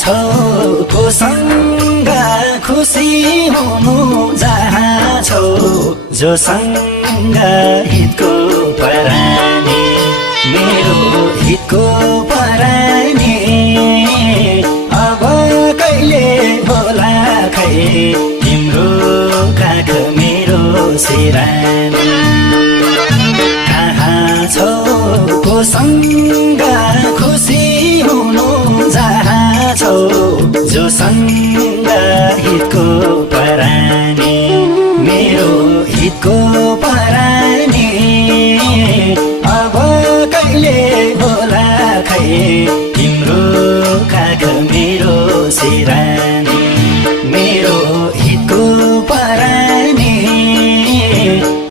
छौ कोसँग खुसी हुनु जहाँ छौ जोसँग हितको परानी मेरो हितको परानी अब कहिले होला खै तिम्रो काख मेरो सिरानी कहाँ छौ कोसँग खुसी हुनु जहाँ छौ जोसँग हितको परानी मेरो हितको